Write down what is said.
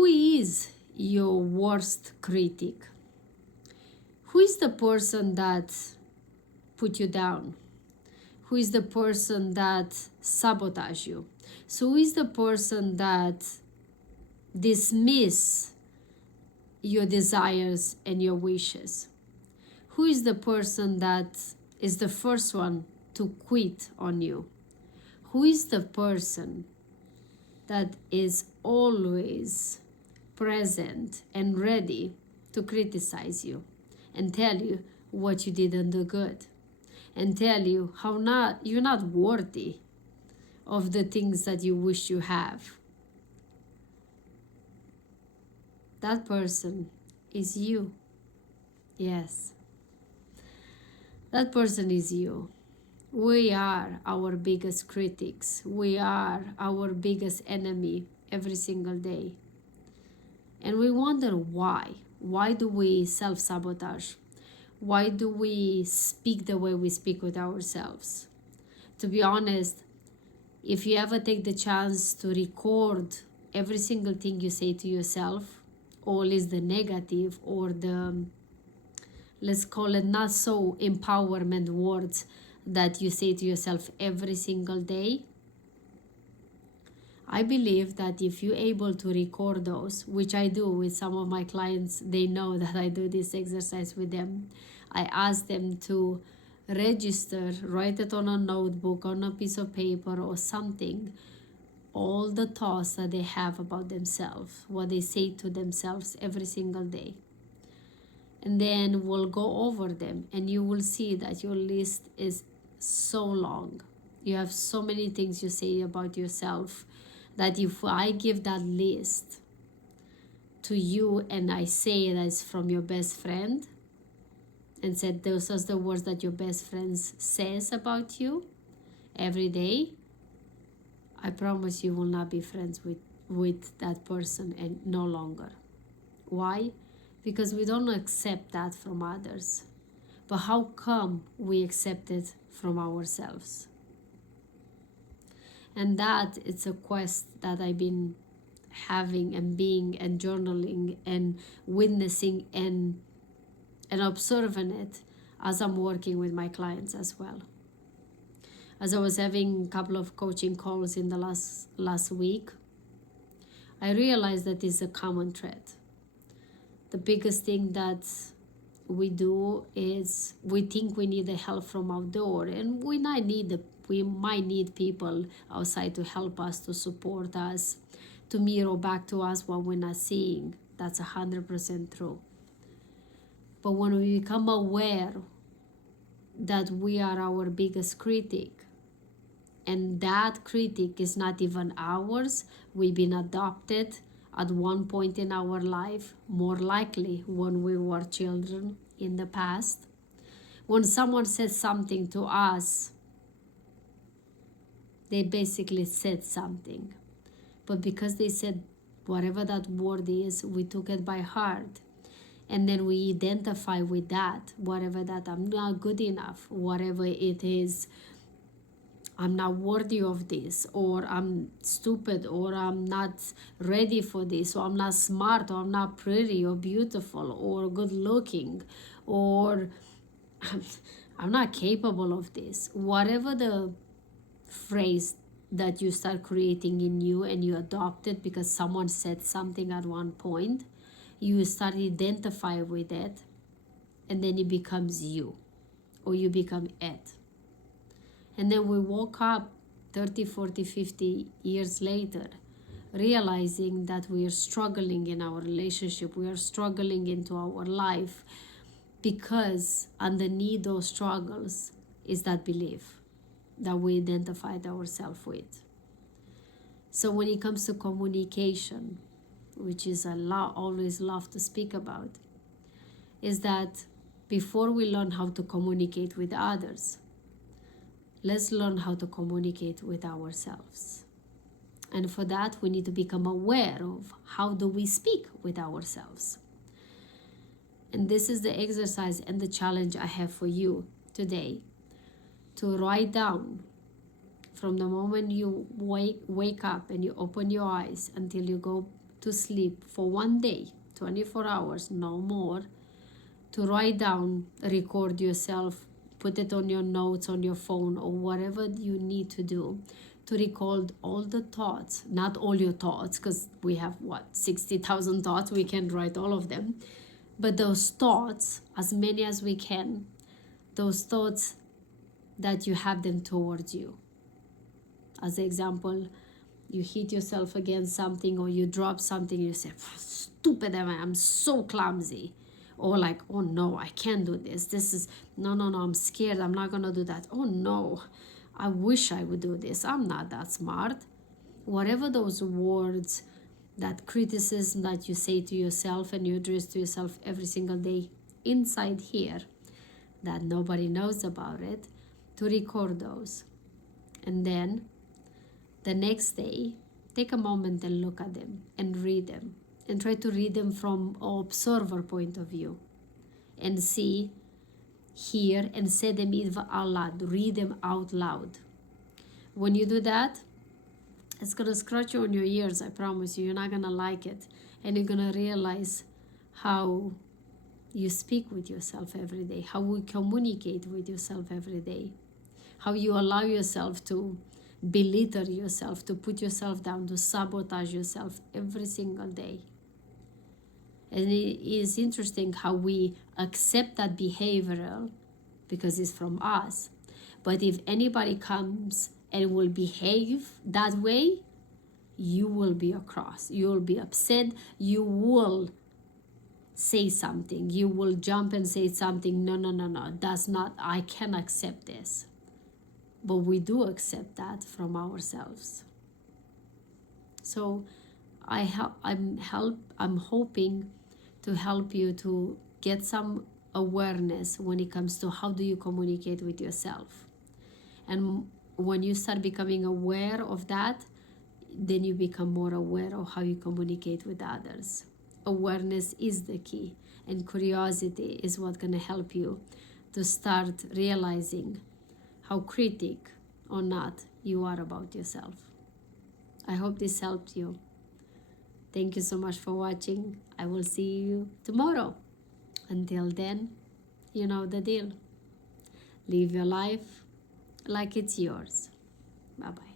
Who is your worst critic? Who is the person that put you down? Who is the person that sabotage you? So who is the person that dismiss your desires and your wishes? Who is the person that is the first one to quit on you? Who is the person that is always present and ready to criticize you and tell you what you didn't do good and tell you how you're not worthy of the things that you wish you have? That person is you. Yes, that person is you. We are our biggest critics. We are our biggest enemy every single day. And we wonder why. Why do we self-sabotage? Why do we speak the way we speak with ourselves? To be honest, if you ever take the chance to record every single thing you say to yourself, all is the negative or the, let's call it, not so empowerment words that you say to yourself every single day, I believe that if you're able to record those, which I do with some of my clients, they know that I do this exercise with them. I ask them to register, write it on a notebook, on a piece of paper or something, all the thoughts that they have about themselves, what they say to themselves every single day. And then we'll go over them and you will see that your list is so long. You have so many things you say about yourself that if I give that list to you and I say that it's from your best friend and said those are the words that your best friend says about you every day, I promise you will not be friends with that person and no longer. Why? Because we don't accept that from others. But how come we accept it from ourselves? And that it's a quest that I've been having and being and journaling and witnessing and observing it as I'm working with my clients as well. As I was having a couple of coaching calls in the last week, I realized that it's a common thread. The biggest thing that we do is we think we need the help from outdoor, and we might need people outside to help us, to support us, to mirror back to us what we're not seeing. That's 100% true. But when we become aware that we are our biggest critic, and that critic is not even ours, we've been adopted at one point in our life, more likely when we were children in the past. When someone says something to us, they basically said something. But because they said whatever that word is, we took it by heart. And then we identify with that, whatever that, I'm not good enough, whatever it is, I'm not worthy of this, or I'm stupid, or I'm not ready for this, or I'm not smart, or I'm not pretty, or beautiful, or good looking, or I'm not capable of this. Whatever the phrase that you start creating in you and you adopt it because someone said something at one point, you start identify with it, and then it becomes you, or you become it. And then we woke up 30, 40, 50 years later, realizing that we are struggling in our relationship, we are struggling into our life, because underneath those struggles is that belief that we identified ourselves with. So when it comes to communication, which is a lot, always love to speak about, is that before we learn how to communicate with others, let's learn how to communicate with ourselves. And for that, we need to become aware of how do we speak with ourselves. And this is the exercise and the challenge I have for you today, to write down from the moment you wake up and you open your eyes until you go to sleep for one day, 24 hours, no more, to write down, record yourself, put it on your notes, on your phone, or whatever you need to do, to record all the thoughts, not all your thoughts, because we have, 60,000 thoughts, we can't write all of them, but those thoughts, as many as we can, those thoughts that you have them towards you. As an example, you hit yourself against something, or you drop something, you say, stupid am I, I'm so clumsy. Or like, oh no, I can't do this. This is, no, I'm scared, I'm not gonna do that. Oh no, I wish I would do this. I'm not that smart. Whatever those words, that criticism that you say to yourself and you address to yourself every single day inside here, that nobody knows about it, to record those. And then the next day, take a moment and look at them and read them. And try to read them from an observer point of view. And see, hear, and say them out loud. Read them out loud. When you do that, it's going to scratch you on your ears, I promise you. You're not going to like it. And you're going to realize how you speak with yourself every day. How you communicate with yourself every day. How you allow yourself to belittle yourself, to put yourself down, to sabotage yourself every single day. And it is interesting how we accept that behavioral because it's from us. But if anybody comes and will behave that way, you will be across. You will be upset. You will say something. You will jump and say something. No. That's not, I can't accept this. But we do accept that from ourselves. So I'm hoping to help you to get some awareness when it comes to how do you communicate with yourself. And when you start becoming aware of that, then you become more aware of how you communicate with others. Awareness is the key, and curiosity is what's going to help you to start realizing how critic or not you are about yourself. I hope this helped you. Thank you so much for watching. I will see you tomorrow. Until then, you know the deal. Live your life like it's yours. Bye-bye.